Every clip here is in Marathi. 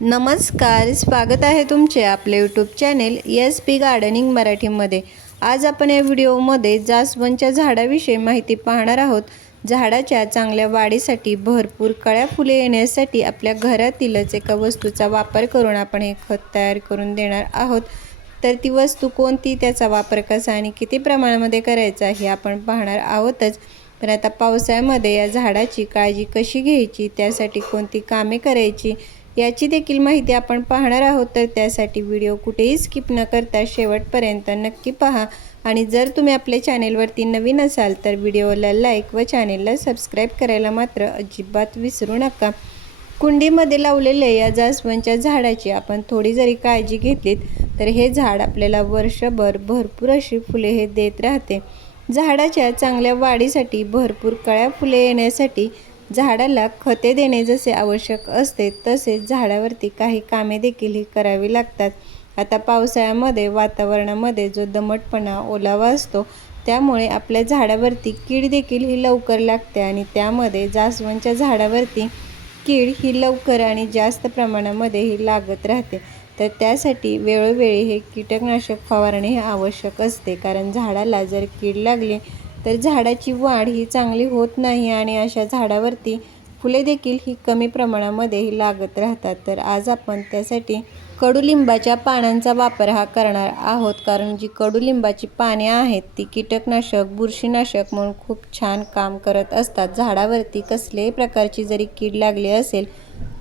नमस्कार स्वागत आहे तुमचे आपले YouTube channel S P gardening मराठीमध्ये. आज आपण या व्हिडिओमध्ये जास्वंदच्या झाडाविषयी माहिती पाहणार आहोत. झाडाच्या चांगल्या वाढीसाठी भरपूर कळ्या फुले येण्यासाठी आपल्या घरातीलच एका वस्तूचा वापर करून आपण हे खत तयार करून देणार आहोत. तर ती वस्तू कोणती त्याचा वापर कसा आणि किती प्रमाणामध्ये करायचा हे आपण पाहणार आहोतच. पण आता पावसाळ्यामध्ये या झाडाची काळजी कशी घ्यायची त्यासाठी कोणती कामे करायची याची देखील माहिती आपण पाहणार आहोत तर त्यासाठी व्हिडिओ कुठेही स्किप न करता शेवटपर्यंत नक्की पहा. आणि जर तुम्ही आपल्या चॅनेलवरती नवीन असाल तर व्हिडिओला लाईक व चॅनेलला सबस्क्राईब करायला मात्र अजिबात विसरू नका. कुंडीमध्ये लावलेल्या या जास्वंदच्या झाडाची आपण थोडी जरी काळजी घेतलीत तर हे झाड आपल्याला वर्षभर भरपूर अशी फुले हे देत राहते. झाडाच्या चांगल्या वाढीसाठी भरपूर कळ्या फुले येण्यासाठी झाडाला खते देणे जसे आवश्यक असते तसेच झाडावरती काही कामे देखील ही करावी लागतात. आता पावसाळ्यामध्ये वातावरणामध्ये जो दमटपणा ओलावा असतो त्यामुळे आपल्या झाडावरती कीड देखील ही लवकर लागते आणि त्यामध्ये जास्वंदच्या झाडावरती कीड ही लवकर आणि जास्त प्रमाणामध्ये ही लागत राहते. तर त्यासाठी वेळोवेळी हे कीटकनाशक फवारणे हे आवश्यक असते कारण झाडाला जर कीड लागली तर झाडाची वाढ ही चांगली होत नाही आणि अशा झाडावरती फुले देखील ही कमी प्रमाणामध्ये ही लागत राहतात. तर आज आपण त्यासाठी कडुलिंबाच्या पानांचा वापर हा करणार आहोत. कारण जी कडुलिंबाची पाने आहेत ती कीटकनाशक बुरशीनाशक म्हणून खूप छान काम करत असतात. झाडावरती कसल्याही प्रकारची जरी कीड लागली असेल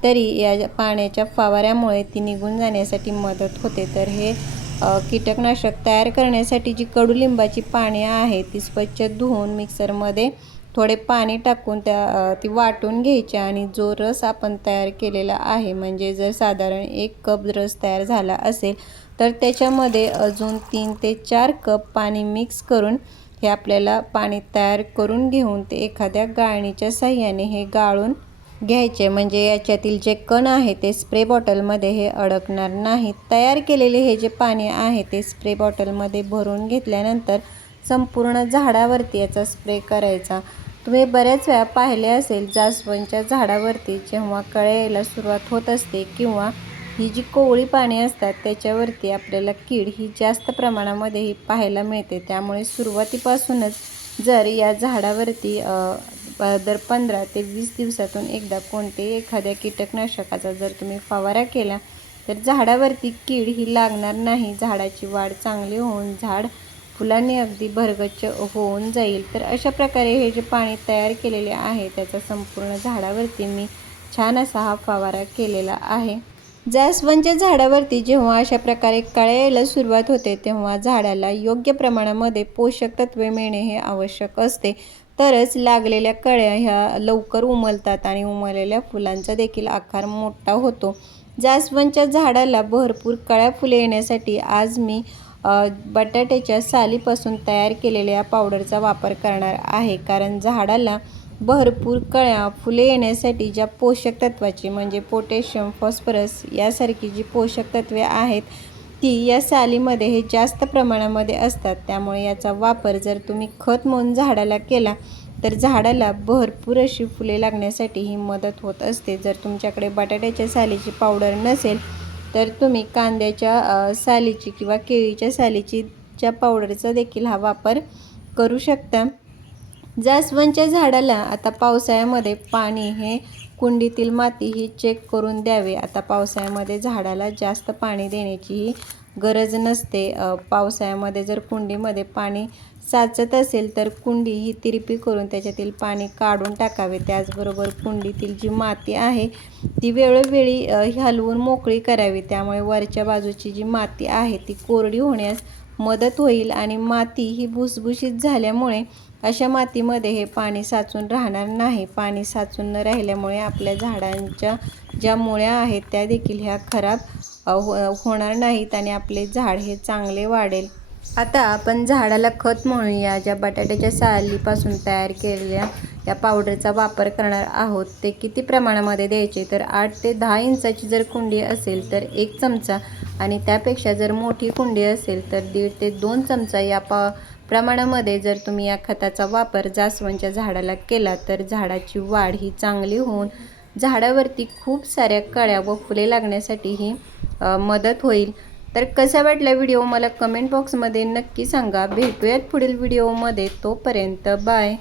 तरी या पाण्याच्या फवाऱ्यामुळे ती निघून जाण्यासाठी मदत होते. तर हे कीटकनाशक तयार करण्यासाठी जी कडुलिंबाची पाने आहेत ती स्वच्छ धुवून मिक्सरमध्ये थोडे पाणी टाकून त्या ती वाटून घ्यायची आणि जो रस आपण तयार केलेला आहे म्हणजे जर साधारण एक कप रस तयार झाला असेल तर त्याच्यामध्ये अजून तीन ते चार कप पाणी मिक्स करून हे आपल्याला पाणी तयार करून घेऊन ते एखाद्या गाळणीच्या साह्याने हे गाळून घ्यायचे. म्हणजे याच्यातील जे कण आहे ते स्प्रे बॉटलमध्ये हे अडकणार नाही तयार केलेले हे जे पाणी आहे ते स्प्रे बॉटलमध्ये भरून घेतल्यानंतर संपूर्ण झाडावरती याचा स्प्रे करायचा. तुम्ही बऱ्याच वेळा पाहिले असेल जास्वंदच्या झाडावरती जेव्हा कळ्या यायला सुरुवात होत असते किंवा ही जी कोवळी पाने असतात त्याच्यावरती आपल्याला कीड ही जास्त प्रमाणामध्ये ही पाहायला मिळते. त्यामुळे सुरुवातीपासूनच जर या झाडावरती दर पंधरा ते वीस दिवसातून एकदा कोणतेही एखाद्या कीटकनाशकाचा जर तुम्ही फवारा केला तर झाडावरती कीड ही लागणार नाही. झाडाची वाढ चांगली होऊन झाड फुलांनी अगदी भरगच्च होऊन जाईल. तर अशा प्रकारे हे जे पाणी तयार केलेले आहे त्याचा संपूर्ण झाडावरती मी छान असा हा फवारा केलेला आहे. जास्वंदच्या झाडावरती जेव्हा अशा प्रकारे काळे यायला सुरुवात होते तेव्हा झाडाला योग्य प्रमाणामध्ये पोषक तत्वे मिळणे हे आवश्यक असते. तरच लागलेल्या कळ्या ह्या लवकर उमलतात आणि उमललेल्या फुलांचा देखील आकार मोठा होतो. जास्वंदच्या झाडाला भरपूर कळ्या फुले येण्यासाठी आज मी बटाट्याच्या सालीपासून तयार केलेल्या पावडरचा वापर करणार आहे. कारण झाडाला भरपूर कळ्या फुले येण्यासाठी ज्या पोषक तत्वाची म्हणजे पोटॅशियम फॉस्फरस यासारखी जी पोषक तत्वे आहेत ती या सालीमध्ये हे जास्त प्रमाणामध्ये असतात. त्यामुळे याचा वापर जर तुम्ही खत म्हणून झाडाला केला तर झाडाला भरपूर अशी फुले लागण्यासाठी ही मदत होत असते. जर तुमच्याकडे बटाट्याच्या सालीची पावडर नसेल तर तुम्ही कांद्याच्या सालीची किंवा केळीच्या सालीची च्या पावडरचा देखील हा वापर करू शकता. जास्वंदच्या झाडाला आता पावसाळ्यामध्ये पाणी हे कुंडीतील माती ही चेक करून द्यावी. आता पावसाळ्यामध्ये झाडाला जास्त पाणी देण्याचीही गरज नसते. पावसाळ्यामध्ये जर कुंडीमध्ये पाणी साचत असेल तर कुंडी ही तिरपी करून त्याच्यातील पाणी काढून टाकावे. त्याचबरोबर कुंडीतील जी माती आहे ती वेळोवेळी हलवून मोकळी करावी. त्यामुळे वरच्या बाजूची जी माती आहे ती कोरडी होण्यास मदत होईल आणि माती ही भुसभुशीत झाल्यामुळे अशा मातीमध्ये हे पाणी साचून राहणार नाही. पाणी साचून न राहिल्यामुळे आपल्या झाडांच्या ज्या मुळ्या आहेत त्या देखील ह्या खराब हो होणार नाहीत आणि आपले झाड हे चांगले वाढेल. आता आपण झाडाला खत म्हणून या ज्या बटाट्याच्या सालीपासून तयार केलेल्या या पावडरचा वापर करणार आहोत ते किती प्रमाणामध्ये द्यायचे? तर आठ ते दहा इंचाची जर कुंडी असेल तर एक चमचा आणि त्यापेक्षा जर मोठी कुंडी असेल तर दीड ते दोन चमचा या पा प्रमाणामध्ये जर तुम्ही या खताचा वापर जास्वंदच्या झाडाला केला तर झाडाची वाढ ही चांगली होऊन झाडावरती खूप साऱ्या कळ्या व फुले लागण्यासाठी ही मदत होईल. तर कसा वाटला व्हिडिओ मला कमेंट बॉक्समध्ये नक्की सांगा. भेटूयात पुढील व्हिडिओमध्ये. तोपर्यंत बाय.